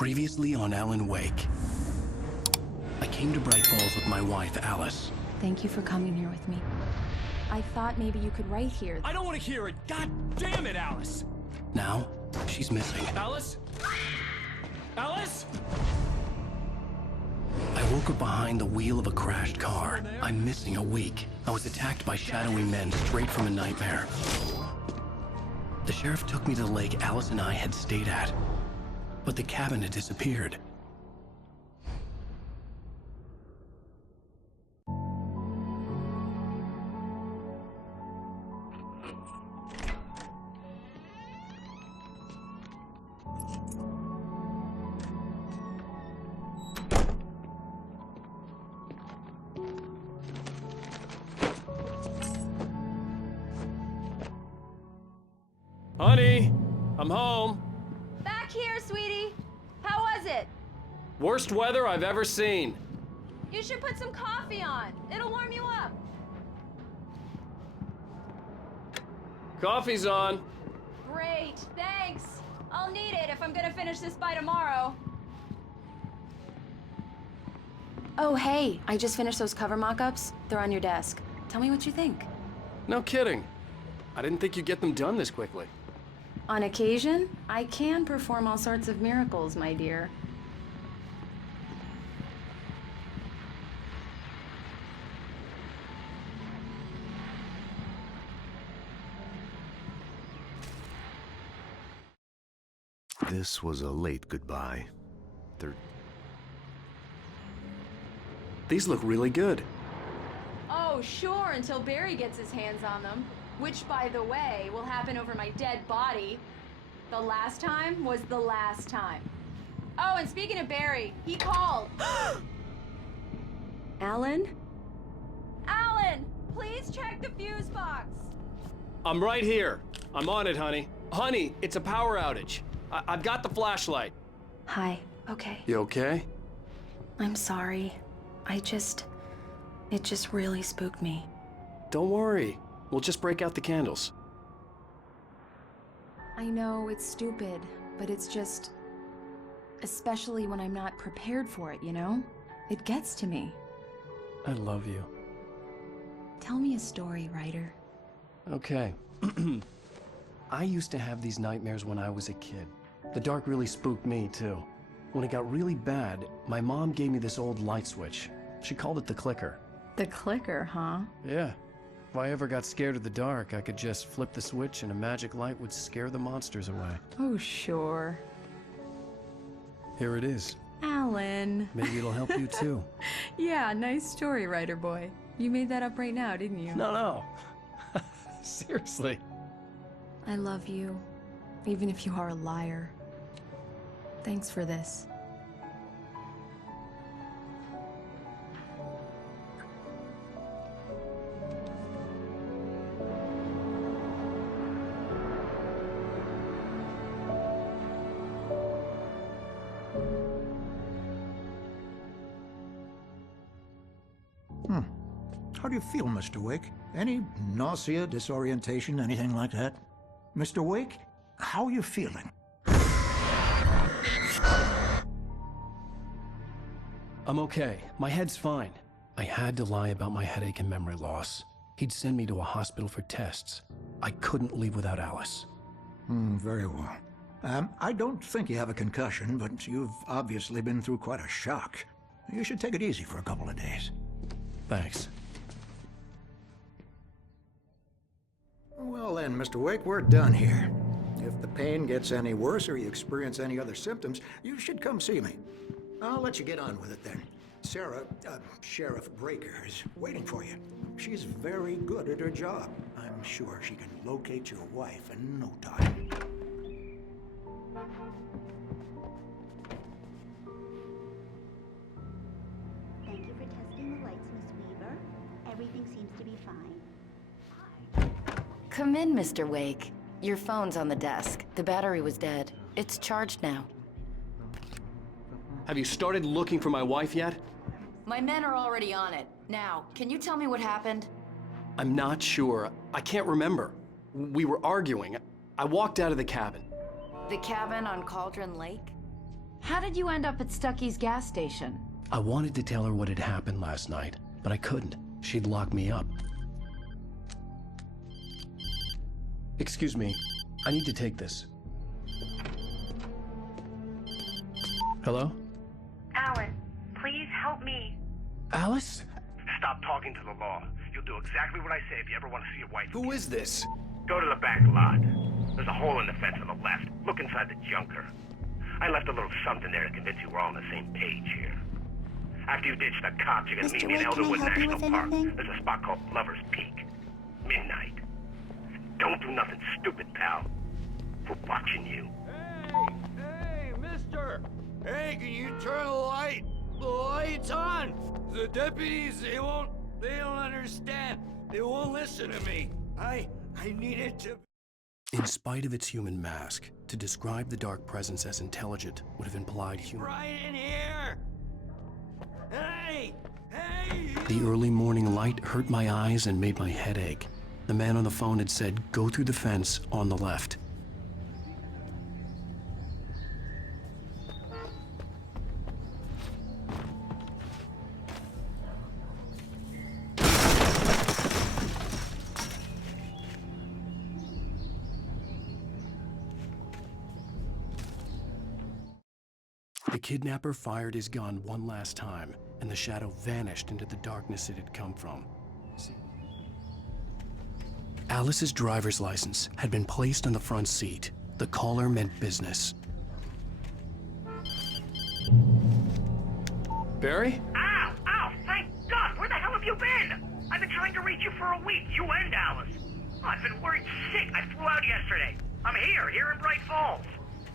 Previously on Alanwake. I came to Bright Falls with my wife, Alice. Thank you for coming here with me. I thought maybe you could write here. I don't want to hear it! God damn it, Alice! Now, she's missing. Alice? Alice? I woke up behind the wheel of a crashed car. I'm missing a week. I was attacked by shadowy men straight from a nightmare. The sheriff took me to the lake Alice and I had stayed at. But the cabin had disappeared. Honey, I'm home. Back here, sweetie. How was it? Worst weather I've ever seen. You should put some coffee on. It'll warm you up. Coffee's on. Great, thanks. I'll need it if I'm gonna finish this by tomorrow. Oh, hey, I just finished those cover mock-ups. They're on your desk. Tell me what you think. No kidding. I didn't think you'd get them done this quickly. On occasion, I can perform all sorts of miracles, my dear. This was a late goodbye. These look really good. Oh, sure, until Barry gets his hands on them. Which, by the way, will happen over my dead body. The last time was the last time. Oh, and speaking of Barry, he called. Alan? Alan, please check the fuse box. I'm right here. I'm on it, honey. Honey, it's a power outage. I've got the flashlight. Hi, okay. You okay? I'm sorry. It just really spooked me. Don't worry. We'll just break out the candles. I know it's stupid, but it's just... especially when I'm not prepared for it, you know? It gets to me. I love you. Tell me a story, writer. Okay. I used to have these nightmares when I was a kid. The dark really spooked me, too. When it got really bad, my mom gave me this old light switch. She called it the clicker. The clicker, huh? Yeah. If I ever got scared of the dark, I could just flip the switch and a magic light would scare the monsters away. Oh, sure. Here it is. Alan. Maybe it'll help you too. Yeah, nice story, writer boy. You made that up right now, didn't you? No. Seriously. I love you, even if you are a liar. Thanks for this. How do you feel, Mr. Wake? Any nausea, disorientation, anything like that? Mr. Wake, how are you feeling? I'm okay. My head's fine. I had to lie about my headache and memory loss. He'd send me to a hospital for tests. I couldn't leave without Alice. Very well. I don't think you have a concussion, but you've obviously been through quite a shock. You should take it easy for a couple of days. Thanks. Well then, Mr. Wake, we're done here. If the pain gets any worse or you experience any other symptoms, you should come see me. I'll let you get on with it then. Sarah, Sheriff Breaker, is waiting for you. She's very good at her job. I'm sure she can locate your wife in no time. Thank you for testing the lights, Miss Weaver. Everything seems to be fine. Come in, Mr. Wake. Your phone's on the desk. The battery was dead. It's charged now. Have you started looking for my wife yet? My men are already on it. Now, can you tell me what happened? I'm not sure. I can't remember. We were arguing. I walked out of the cabin. The cabin on Cauldron Lake? How did you end up at Stucky's gas station? I wanted to tell her what had happened last night, but I couldn't. She'd lock me up. Excuse me, I need to take this. Hello? Alan, please help me. Alice? Stop talking to the law. You'll do exactly what I say if you ever want to see your wife. Who is this? Go to the back lot. There's a hole in the fence on the left. Look inside the junker. I left a little something there to convince you we're all on the same page here. After you ditch the cops, you're gonna meet me in Elderwood National Park. There's a spot called Lover's Peak. Midnight. Don't do nothing stupid, pal. We're watching you. Hey, mister! Hey, can you turn the light? The light's on! The deputies, they don't understand. They won't listen to me. I needed to... In spite of its human mask, to describe the dark presence as intelligent would have implied human. Right in here! Hey! Hey! The early morning light hurt my eyes and made my head ache. The man on the phone had said, go through the fence on the left. The kidnapper fired his gun one last time, and the shadow vanished into the darkness it had come from. Alice's driver's license had been placed on the front seat. The caller meant business. Barry? Ow! Ow! Thank God! Where the hell have you been? I've been trying to reach you for a week. You and Alice. Oh, I've been worried sick. I flew out yesterday. I'm here in Bright Falls.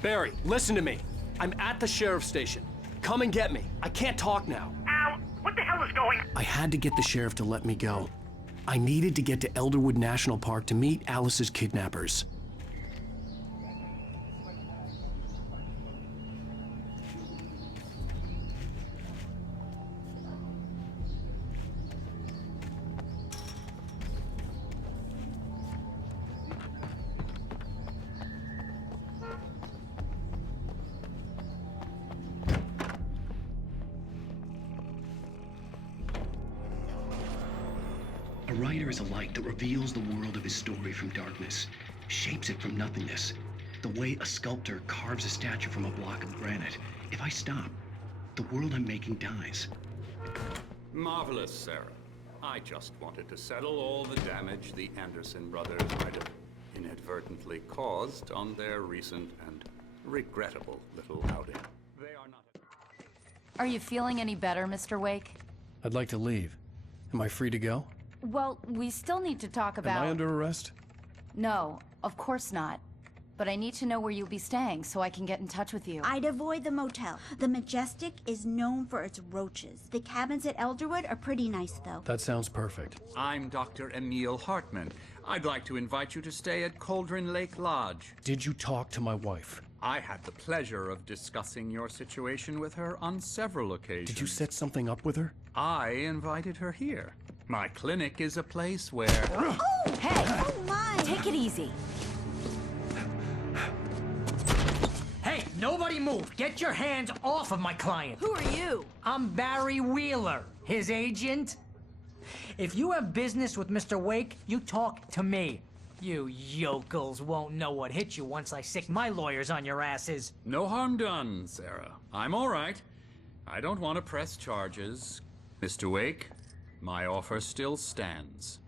Barry, listen to me. I'm at the sheriff's station. Come and get me. I can't talk now. Al, what the hell is going on? I had to get the sheriff to let me go. I needed to get to Elderwood National Park to meet Alice's kidnappers. A writer is a light that reveals the world of his story from darkness, shapes it from nothingness, the way a sculptor carves a statue from a block of granite. If I stop, the world I'm making dies. Marvelous, Sarah. I just wanted to settle all the damage the Anderson brothers might have inadvertently caused on their recent and regrettable little outing. They are not... Are you feeling any better, Mr. Wake? I'd like to leave. Am I free to go? Well, we still need to talk about... Am I under arrest? No, of course not. But I need to know where you'll be staying so I can get in touch with you. I'd avoid the motel. The Majestic is known for its roaches. The cabins at Elderwood are pretty nice, though. That sounds perfect. I'm Dr. Emil Hartman. I'd like to invite you to stay at Cauldron Lake Lodge. Did you talk to my wife? I had the pleasure of discussing your situation with her on several occasions. Did you set something up with her? I invited her here. My clinic is a place where... Oh! Hey! Oh, my! Take it easy. Hey, nobody move! Get your hands off of my client! Who are you? I'm Barry Wheeler, his agent. If you have business with Mr. Wake, you talk to me. You yokels won't know what hit you once I sick my lawyers on your asses. No harm done, Sarah. I'm all right. I don't want to press charges. Mr. Wake, my offer still stands.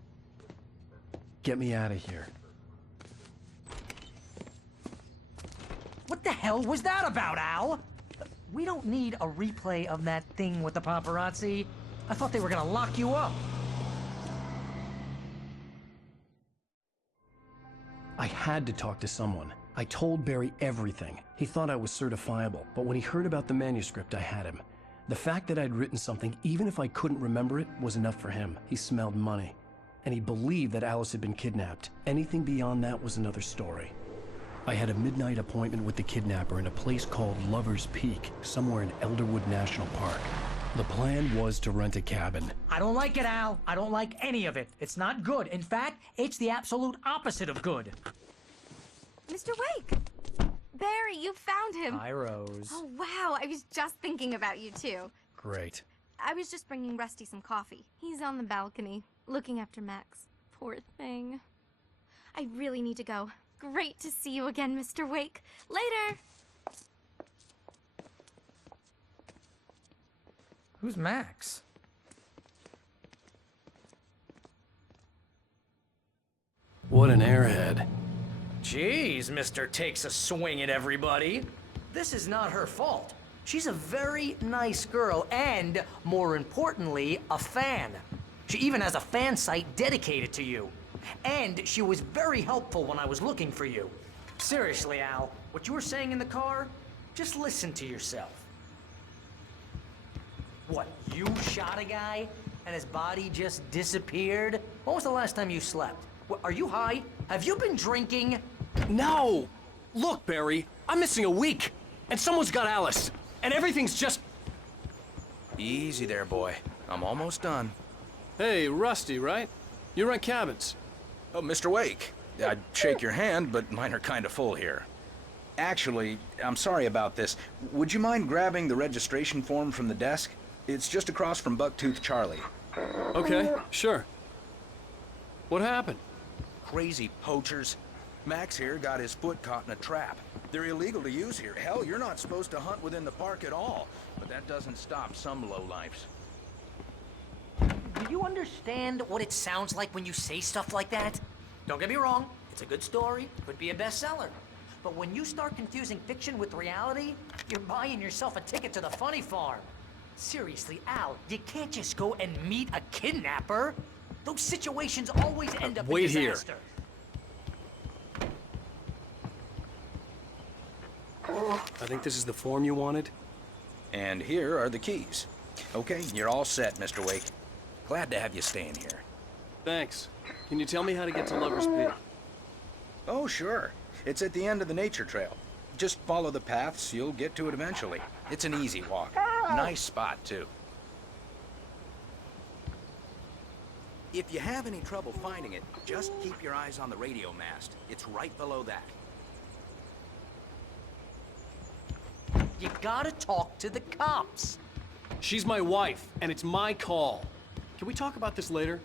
Get me out of here. What the hell was that about, Al? We don't need a replay of that thing with the paparazzi. I thought they were gonna lock you up. I had to talk to someone. I told Barry everything. He thought I was certifiable, but when he heard about the manuscript, I had him. The fact that I'd written something, even if I couldn't remember it, was enough for him. He smelled money. And he believed that Alice had been kidnapped. Anything beyond that was another story. I had a midnight appointment with the kidnapper in a place called Lover's Peak, somewhere in Elderwood National Park. The plan was to rent a cabin. I don't like it, Al. I don't like any of it. It's not good. In fact, it's the absolute opposite of good. Mr. Wake! Barry, you found him. Hi, Rose. Oh, wow. I was just thinking about you, too. Great. I was just bringing Rusty some coffee. He's on the balcony, looking after Max. Poor thing. I really need to go. Great to see you again, Mr. Wake. Later! Who's Max? What an airhead. Jeez, Mr. Takes a swing at everybody. This is not her fault. She's a very nice girl and, more importantly, a fan. She even has a fan site dedicated to you. And she was very helpful when I was looking for you. Seriously, Al, what you were saying in the car, just listen to yourself. What, you shot a guy and his body just disappeared? When was the last time you slept? What, are you high? Have you been drinking? No! Look, Barry, I'm missing a week, and someone's got Alice, and everything's just... Easy there, boy. I'm almost done. Hey, Rusty, right? You rent cabins. Oh, Mr. Wake. I'd shake your hand, but mine are kind of full here. Actually, I'm sorry about this. Would you mind grabbing the registration form from the desk? It's just across from Bucktooth Charlie. Okay, sure. What happened? Crazy poachers. Max here got his foot caught in a trap. They're illegal to use here. Hell, you're not supposed to hunt within the park at all. But that doesn't stop some lowlifes. Do you understand what it sounds like when you say stuff like that? Don't get me wrong, it's a good story, could be a bestseller. But when you start confusing fiction with reality, you're buying yourself a ticket to the funny farm. Seriously, Al, you can't just go and meet a kidnapper. Those situations always end up in wait here. disaster. I think this is the form you wanted. And here are the keys. Okay, you're all set, Mr. Wake. Glad to have you staying here. Thanks. Can you tell me how to get to Lover's Peak? Oh, sure. It's at the end of the nature trail. Just follow the paths, you'll get to it eventually. It's an easy walk. Nice spot, too. If you have any trouble finding it, just keep your eyes on the radio mast. It's right below that. You gotta talk to the cops. She's my wife, and it's my call. Can we talk about this later?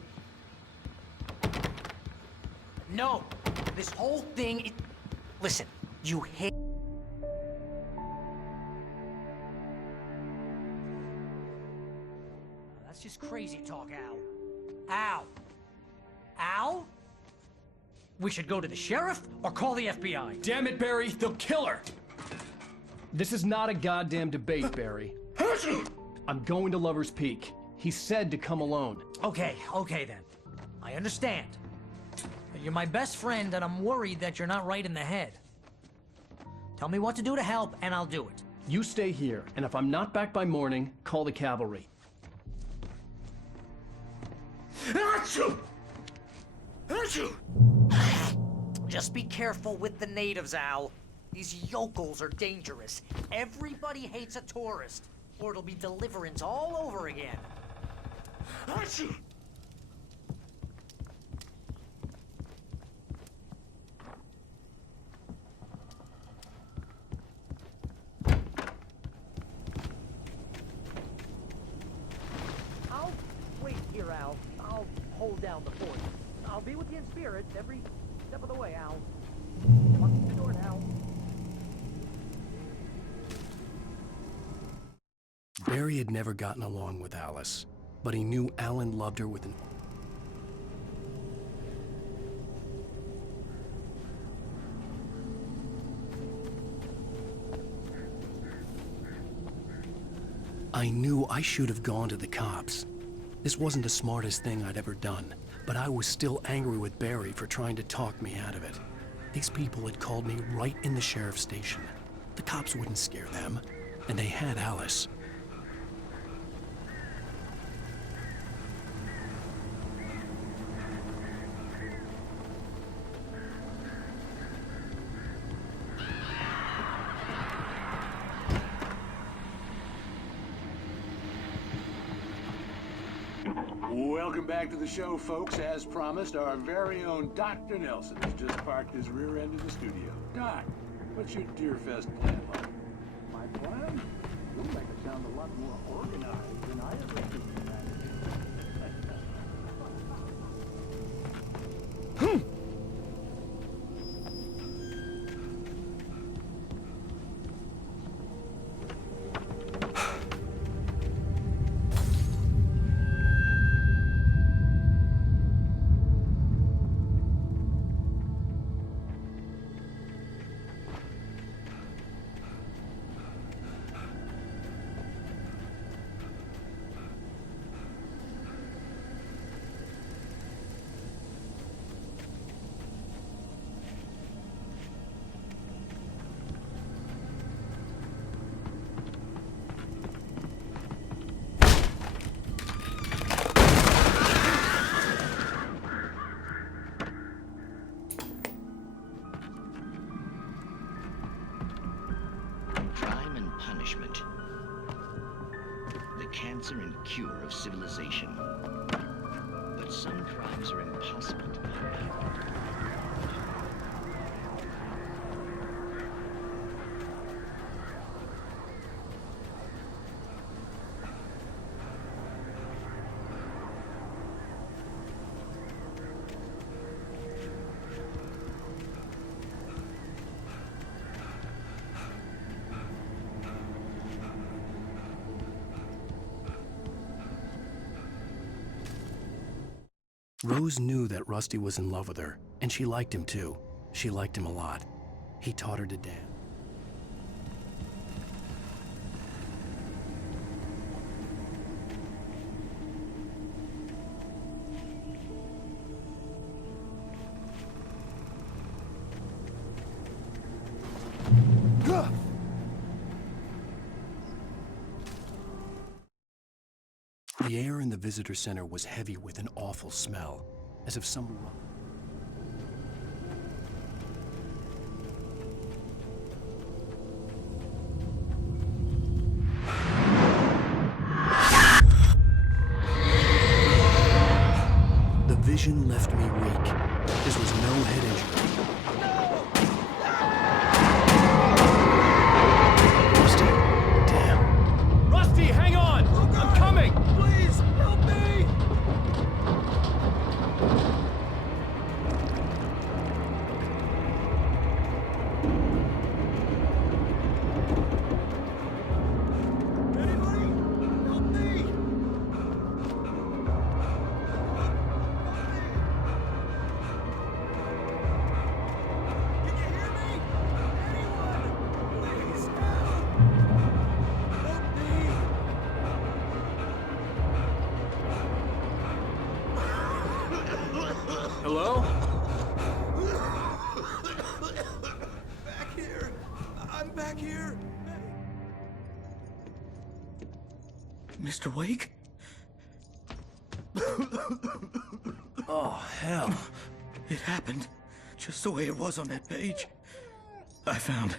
No, this whole thing, listen, you hate... That's just crazy talk, Al. Al? Al? We should go to the sheriff or call the FBI. Damn it, Barry, they'll kill her! This is not a goddamn debate, Barry. I'm going to Lover's Peak. He said to come alone. Okay then. I understand. You're my best friend, and I'm worried that you're not right in the head. Tell me what to do to help, and I'll do it. You stay here, and if I'm not back by morning, call the cavalry. Achoo! Achoo! Just be careful with the natives, Al. These yokels are dangerous. Everybody hates a tourist, or it'll be Deliverance all over again. Achoo! I'll wait here, Al. I'll hold down the fort. I'll be with you in spirit every step of the way, Al. Watch the door now. Barry had never gotten along with Alice, but he knew Alan loved her with an... I knew I should have gone to the cops. This wasn't the smartest thing I'd ever done, but I was still angry with Barry for trying to talk me out of it. These people had called me right in the sheriff's station. The cops wouldn't scare them, and they had Alice. Welcome back to the show, folks. As promised, our very own Dr. Nelson has just parked his rear end in the studio. Doc, What's your Deerfest plan like? My plan? You'll make it sound a lot more organized than I ever could imagine. Crime and punishment. The cancer and cure of civilization. But some crimes are impossible to punish. Rose knew that Rusty was in love with her, and she liked him too. She liked him a lot. He taught her to dance. The air in the visitor center was heavy with an awful smell, as if some The vision left me weak. This was no head injury. Rusty, damn. Rusty, hang on! I'm coming! Please, help me! Anybody? Help me! Can you hear me? Anyone? Please, help! Help me! Hello? Back here! I'm back here! Mr. Wake? Oh, hell. It happened just the way it was on that page. I found.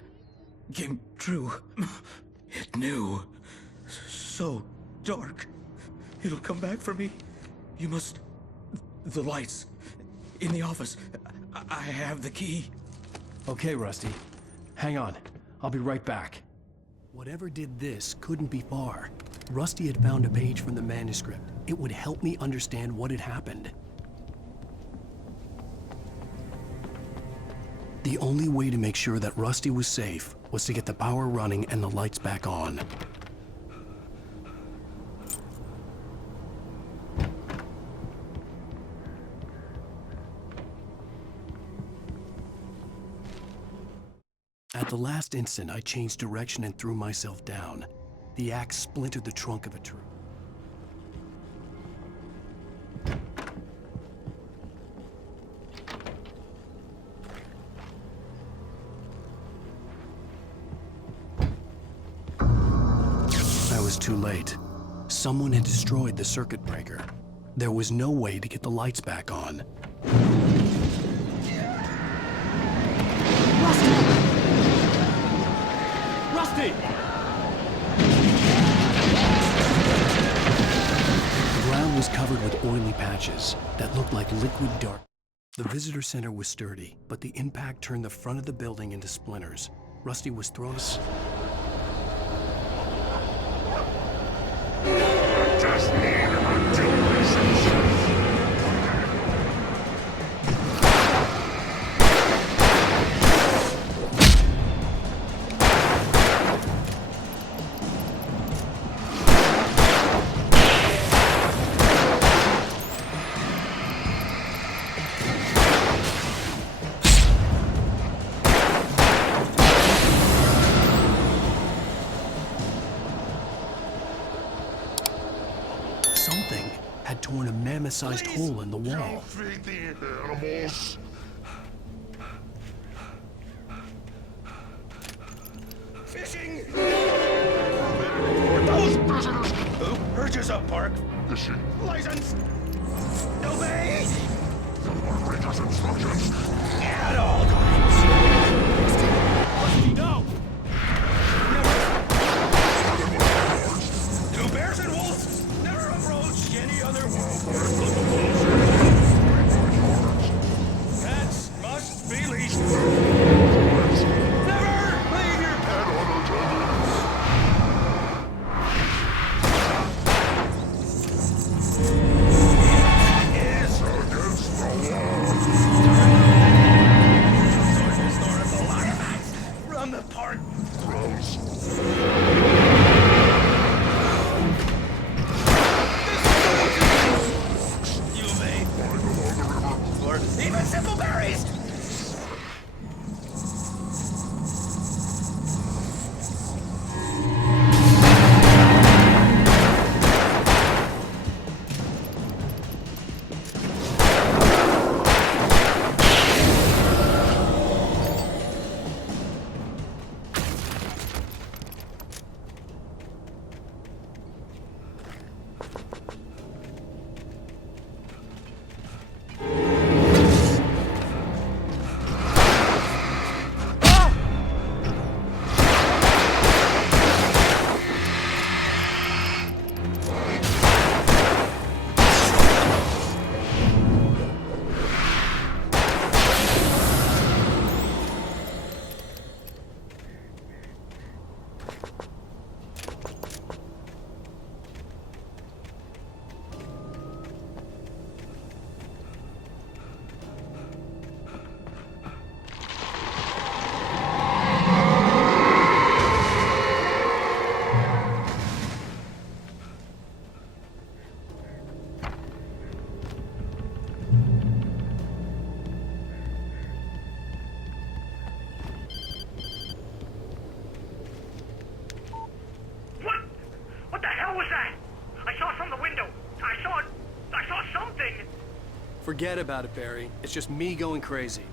Came true. It knew. So dark. It'll come back for me. You must... The lights. In the office. I have the key. Okay, Rusty. Hang on. I'll be right back. Whatever did this couldn't be far. Rusty had found a page from the manuscript. It would help me understand what had happened. The only way to make sure that Rusty was safe was to get the power running and the lights back on. At the last instant, I changed direction and threw myself down. The axe splintered the trunk of a tree. I was too late. Someone had destroyed the circuit breaker. There was no way to get the lights back on. Rusty! The ground was covered with oily patches that looked like liquid dark. The visitor center was sturdy, but the impact turned the front of the building into splinters. Rusty was thrown. Something had torn a mammoth-sized hole in the wall. Don't feed the animals. Fishing! Those prisoners! Who? Urges up, Park. Fishing. License! Obey! Someone read us instructions. At all times! Rusty, no! To bears and wolves, never approach any other wolf. Pets must be leashed. Never leave your pet unattended. Is against the law. Historical artifacts from the park. Gross. You may. Or even simple berries. What the hell was that? I saw from the window. I saw something. Forget about it, Barry. It's just me going crazy.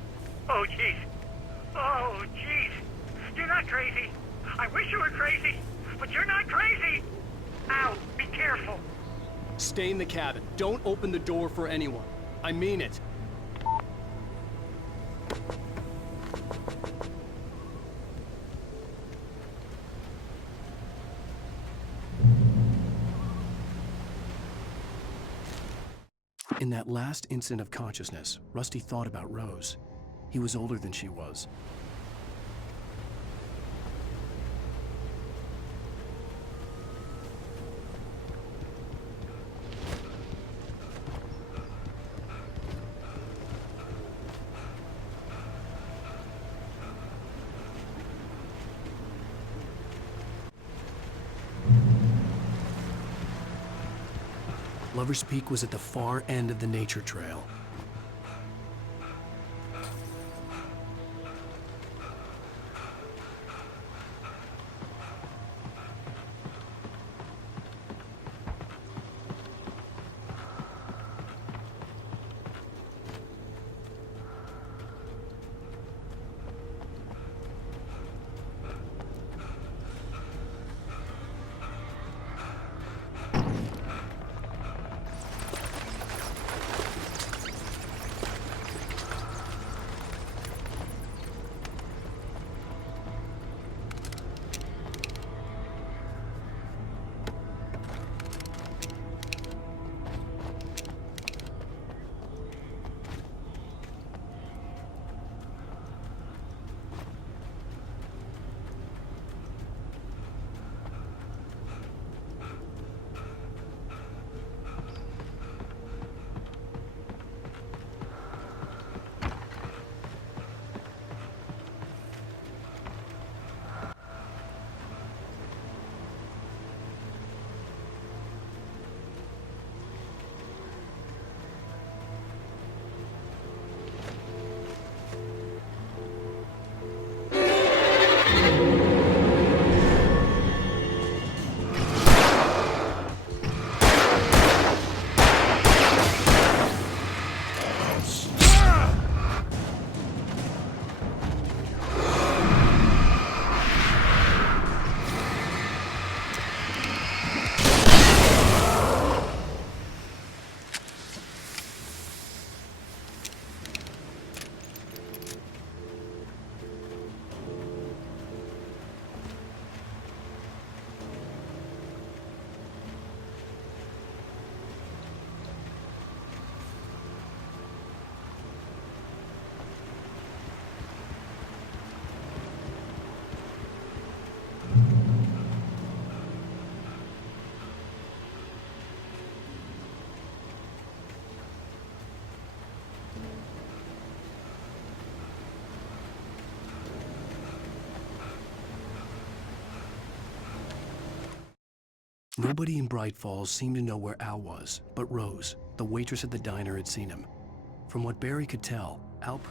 Oh, jeez. Oh, jeez. You're not crazy. I wish you were crazy, but you're not crazy. Ow, be careful. Stay in the cabin. Don't open the door for anyone. I mean it. In that last instant of consciousness, Rusty thought about Rose. He was older than she was. Lover's Peak was at the far end of the nature trail. Nobody in Bright Falls seemed to know where Al was, but Rose, the waitress at the diner, had seen him. From what Barry could tell, Al...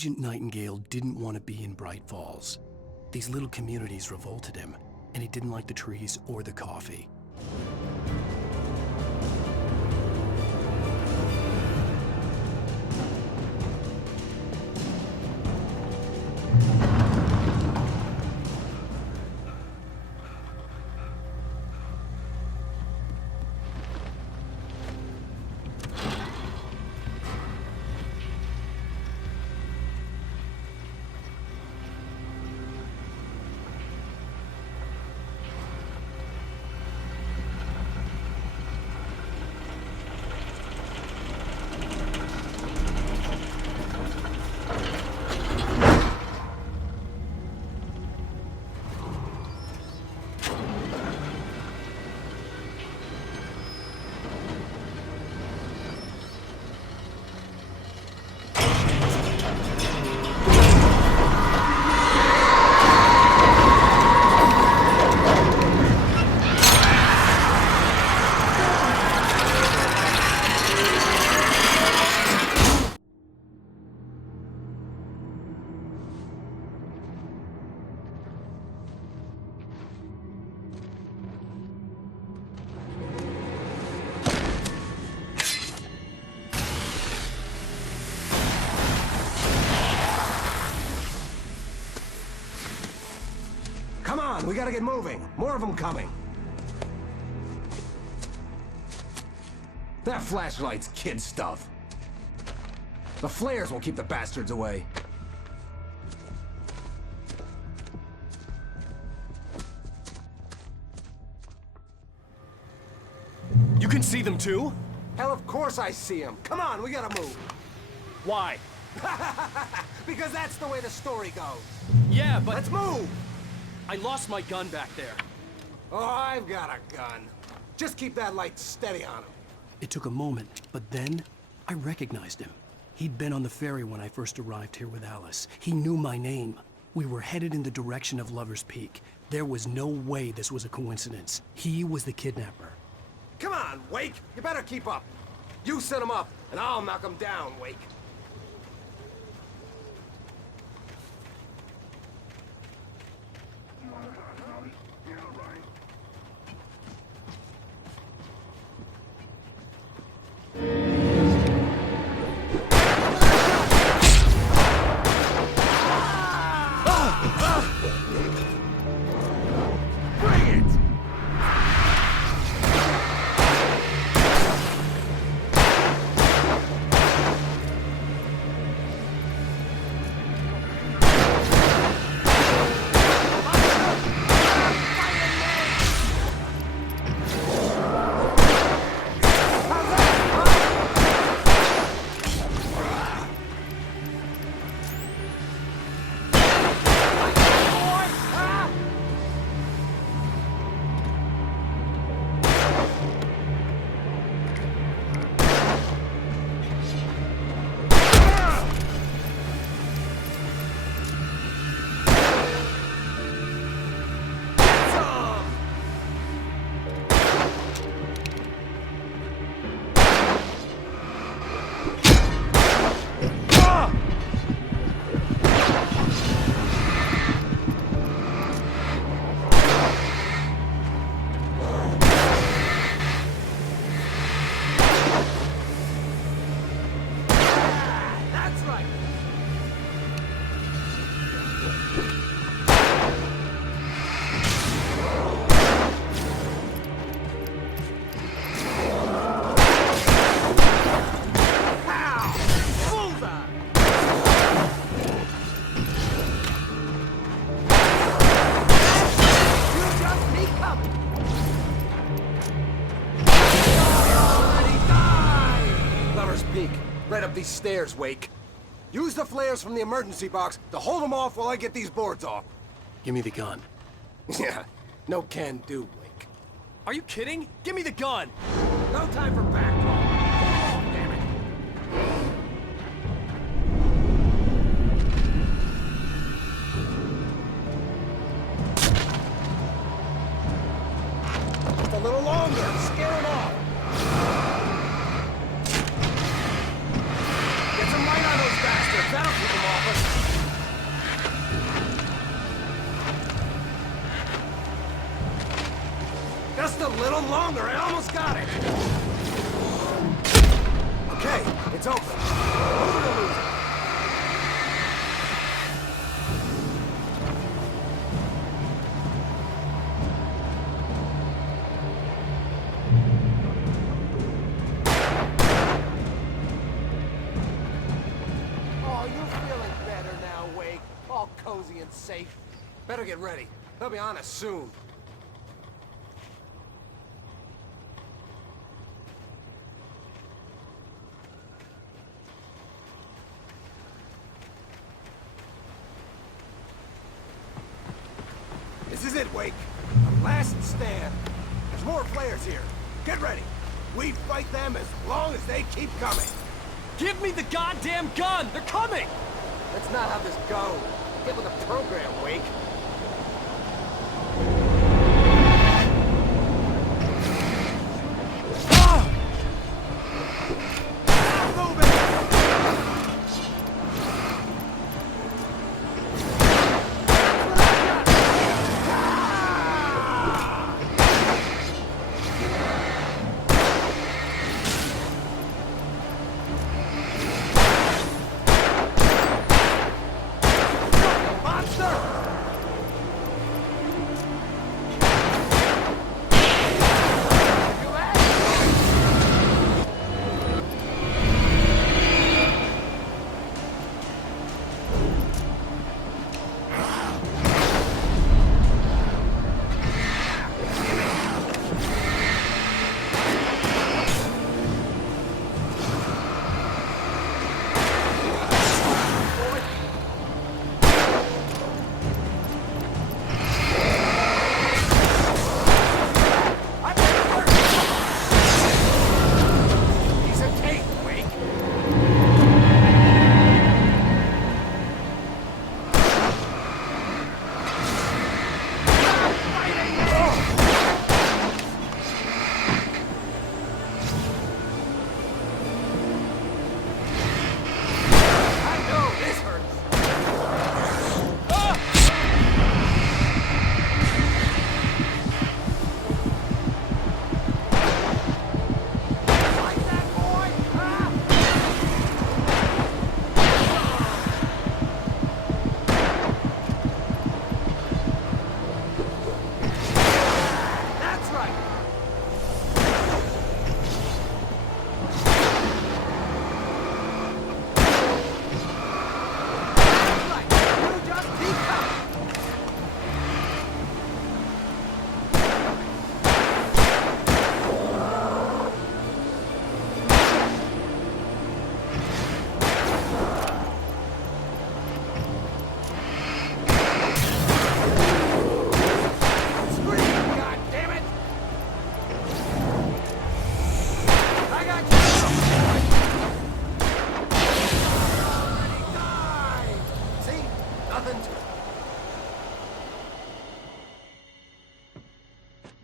Agent Nightingale didn't want to be in Bright Falls. These little communities revolted him, and he didn't like the trees or the coffee. Come on, we gotta get moving. More of them coming. That flashlight's kid stuff. The flares will keep the bastards away. You can see them too? Hell, of course I see them. Come on, we gotta move. Why? Because that's the way the story goes. Yeah, but... Let's move! I lost my gun back there. Oh, I've got a gun. Just keep that light steady on him. It took a moment, but then I recognized him. He'd been on the ferry when I first arrived here with Alice. He knew my name. We were headed in the direction of Lover's Peak. There was no way this was a coincidence. He was the kidnapper. Come on, Wake! You better keep up. You set him up, and I'll knock him down, Wake. Right up these stairs, Wake. Use the flares from the emergency box to hold them off while I get these boards off. Give me the gun. Yeah, no can do, Wake. Are you kidding? Give me the gun! No time for backtalk. Oh, damn it. Just a little longer. Scare him off. Get some light on those bastards. That'll keep him off us. Just a little longer, I almost got it. Okay, it's open. Over to lose it. Oh, you're feeling better now, Wake. All cozy and safe. Better get ready. They'll be on us soon. This is it, Wake. Our last stand. There's more flares here. Get ready. We fight them as long as they keep coming. Give me the goddamn gun! They're coming! That's not how this goes. Get with the program, Wake.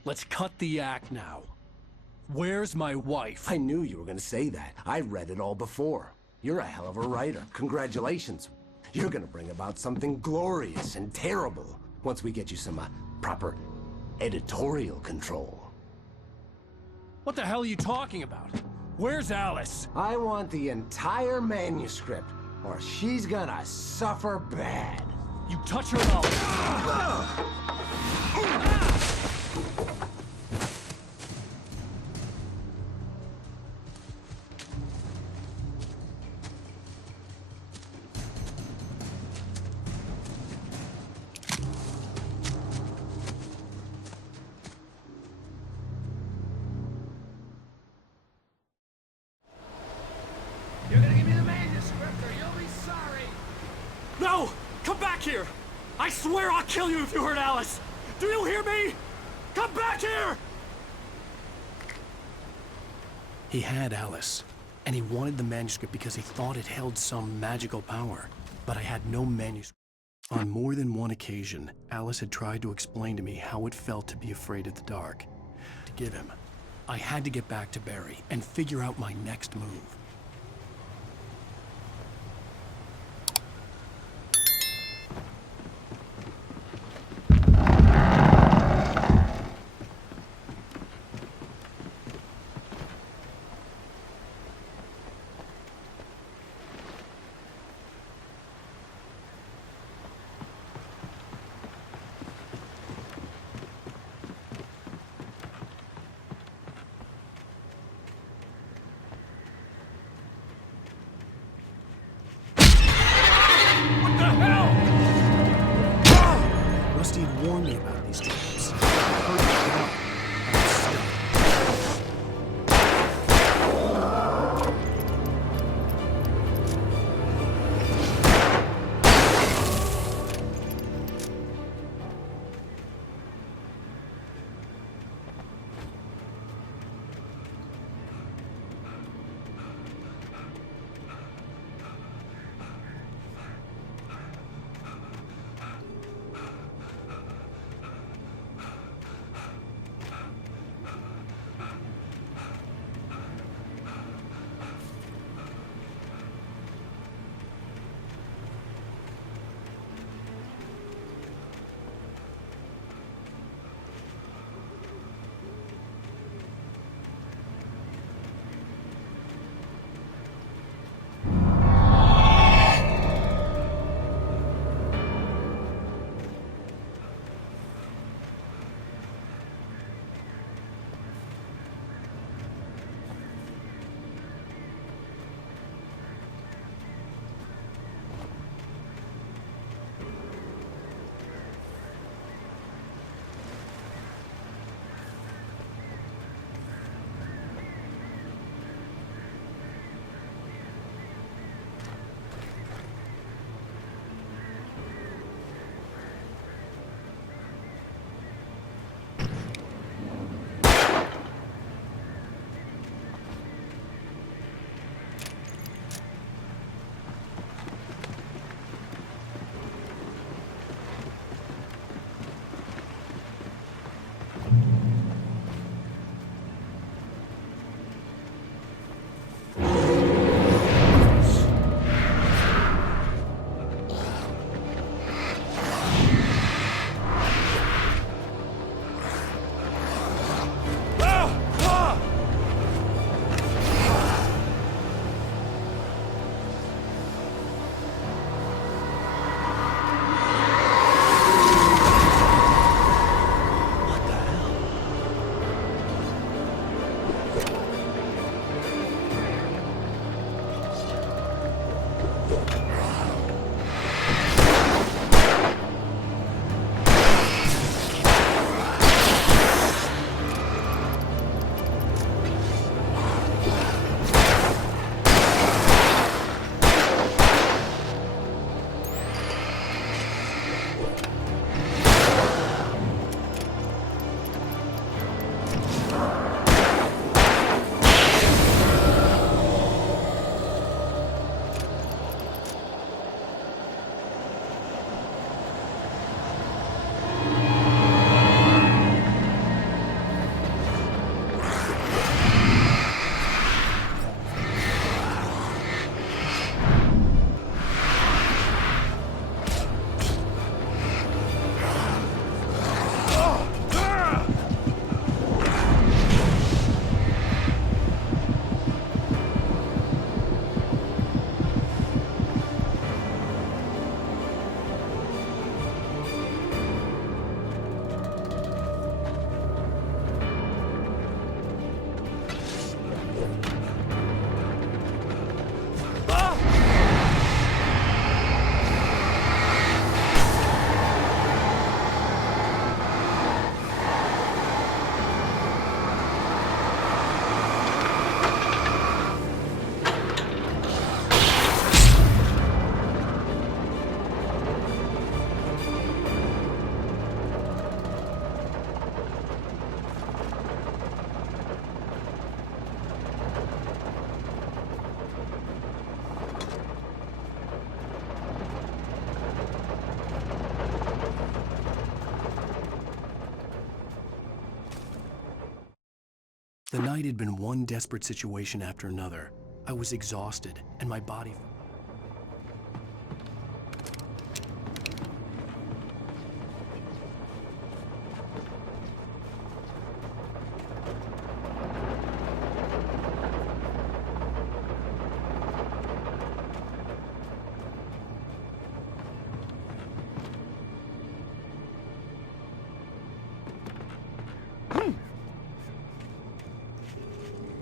Let's cut the act now. Where's my wife? I knew you were gonna say that. I read it all before. You're a hell of a writer. Congratulations. You're gonna bring about something glorious and terrible once we get you some proper editorial control. What the hell are you talking about? Where's Alice? I want the entire manuscript, or she's gonna suffer bad. You touch her mouth. You're gonna give me the manuscript or you'll be sorry. No! Come back here! I swear I'll kill you if you hurt Alice! Do you hear me? Come back here! He had Alice, and he wanted the manuscript because he thought it held some magical power. But I had no manuscript. On more than one occasion, Alice had tried to explain to me how it felt to be afraid of the dark. To give him, I had to get back to Barry and figure out my next move. The night had been one desperate situation after another. I was exhausted, and my body...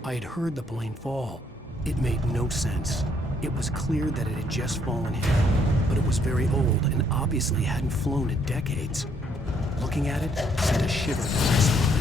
I had heard the plane fall. It made no sense. It was clear that it had just fallen here, but it was very old and obviously hadn't flown in decades. Looking at it sent a shiver down my spine.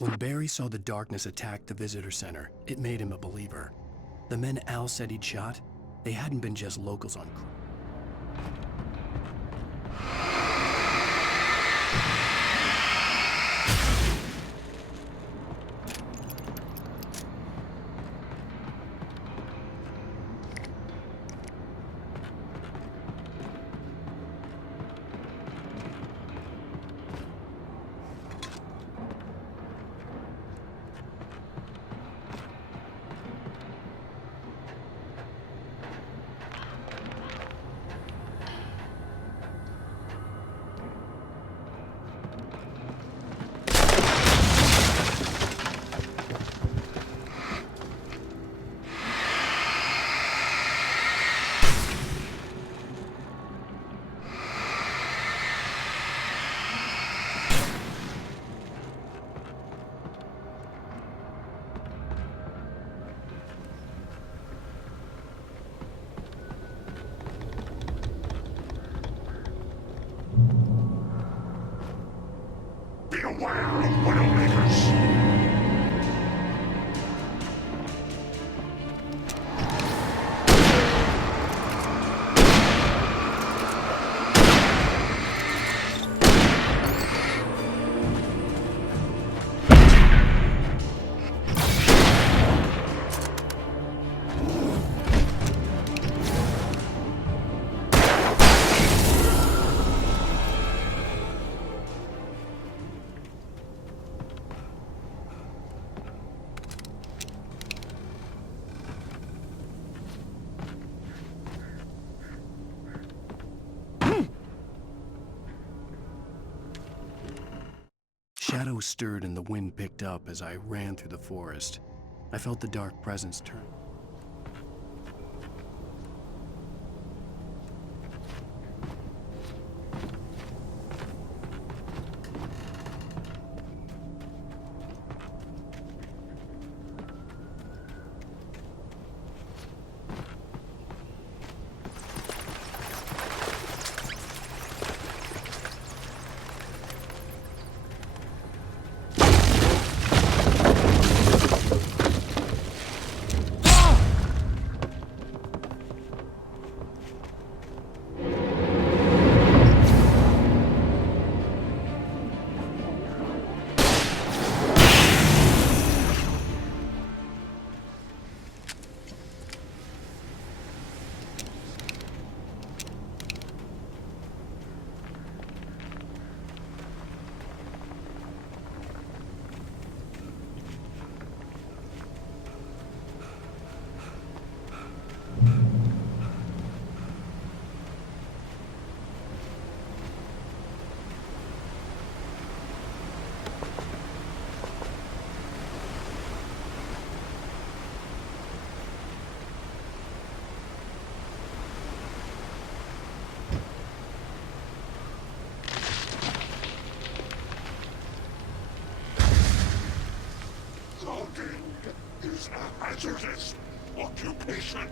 When Barry saw the darkness attack the visitor center, it made him a believer. The men Al said he'd shot, they hadn't been just locals on crime. Beware of Widowmakers! Shadows stirred and the wind picked up as I ran through the forest. I felt the dark presence turn. Is a hazardous occupation.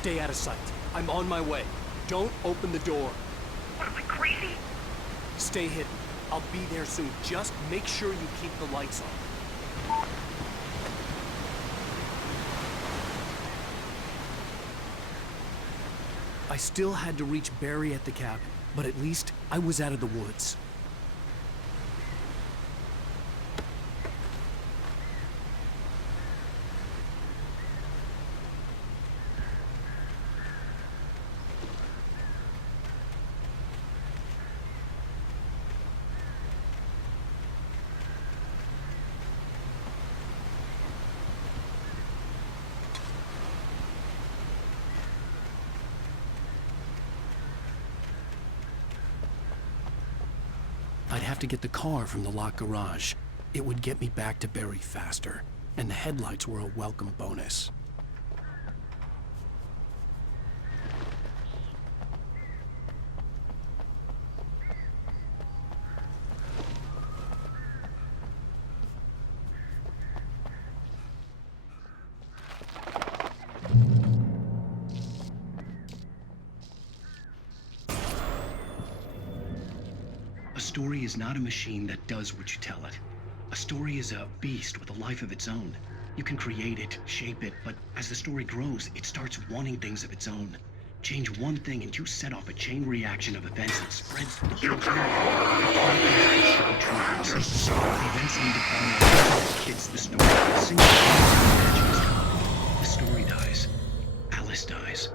Stay out of sight. I'm on my way. Don't open the door. What am I, crazy? Stay hidden. I'll be there soon. Just make sure you keep the lights on. I still had to reach Barry at the cabin, but at least I was out of the woods. I'd have to get the car from the locked garage. It would get me back to Barry faster, and the headlights were a welcome bonus. A story is not a machine that does what you tell it. A story is a beast with a life of its own. You can create it, shape it, but as the story grows, it starts wanting things of its own. Change one thing and you set off a chain reaction of events that spreads through the whole The events lead to that fits the story. A single the story dies. Alice dies.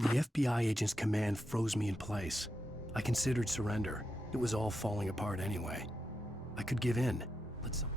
The FBI agent's command froze me in place. I considered surrender. It was all falling apart anyway. I could give in, but some...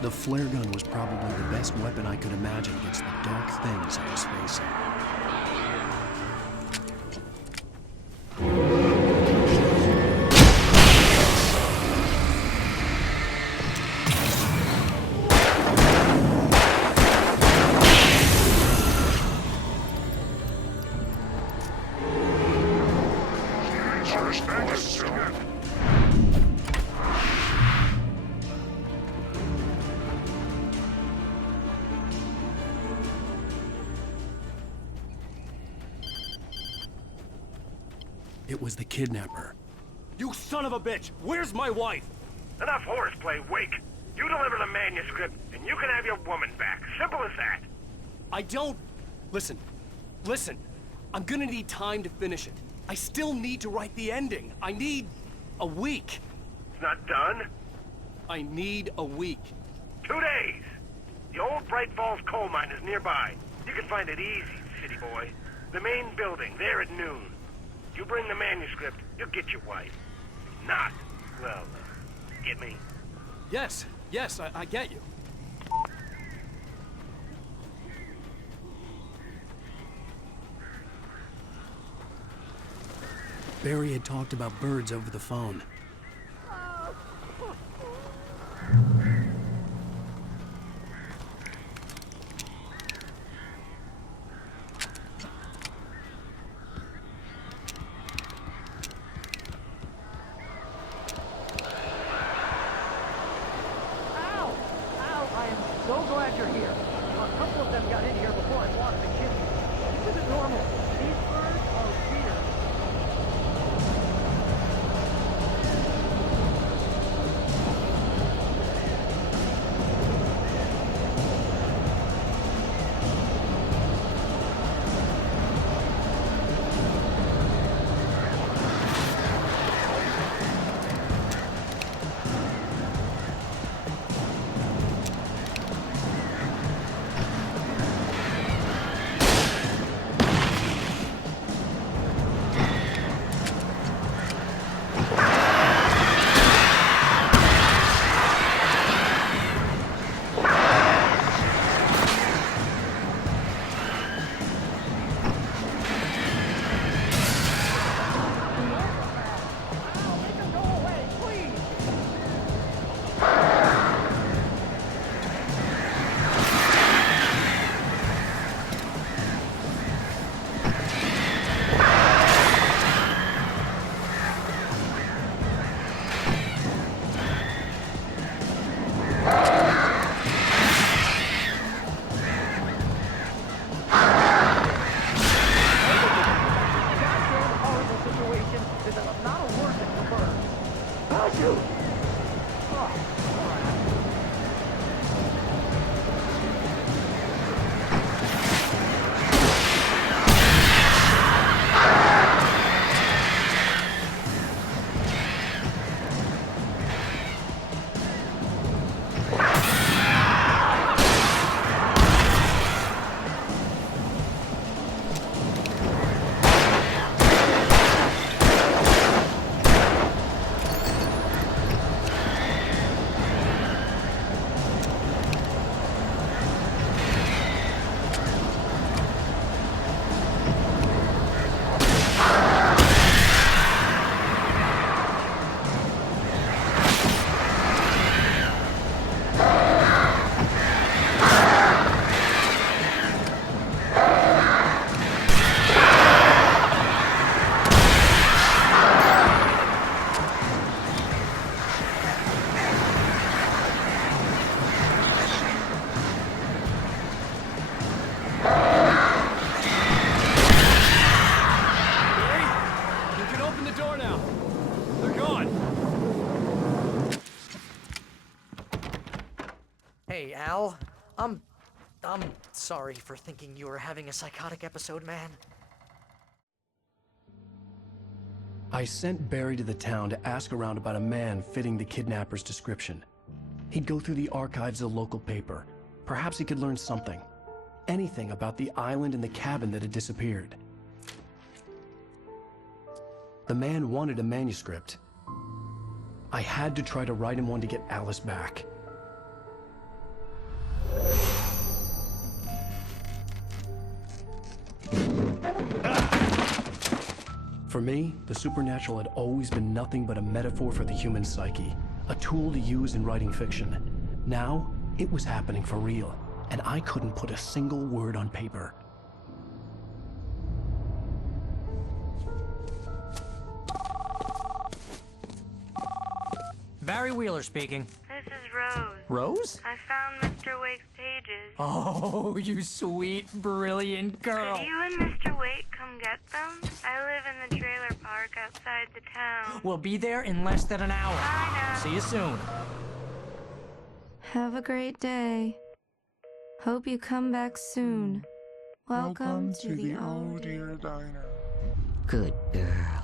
The flare gun was probably the best weapon I could imagine against the dark things I was facing. It was the kidnapper. You son of a bitch! Where's my wife? Enough horseplay, Wake. You deliver the manuscript, and you can have your woman back. Simple as that. I don't... Listen. I'm gonna need time to finish it. I still need to write the ending. I need a week. It's not done? I need a week. 2 days. The old Bright Falls coal mine is nearby. You can find it easy, city boy. The main building, there at noon. You bring the manuscript, you'll get your wife. If not, well, get me? Yes, I get you. Barry had talked about birds over the phone. So glad you're here. A couple of them got in here before I lost the kid. This isn't normal. These birds are weird. Hey, Al. I'm sorry for thinking you were having a psychotic episode, man. I sent Barry to the town to ask around about a man fitting the kidnapper's description. He'd go through the archives of the local paper. Perhaps he could learn something. Anything about the island and the cabin that had disappeared. The man wanted a manuscript. I had to try to write him one to get Alice back. For me, the supernatural had always been nothing but a metaphor for the human psyche, a tool to use in writing fiction. Now, it was happening for real, and I couldn't put a single word on paper. Barry Wheeler speaking. This is Rose. Rose? I found Mr. Wake's pages. Oh, you sweet, brilliant girl. Could you and Mr. Wake come get get them? I live in the trailer park outside the town. We'll be there in less than an hour. I know. See you soon. Have a great day. Hope you come back soon. Welcome to the Oh Dear Diner. Good girl.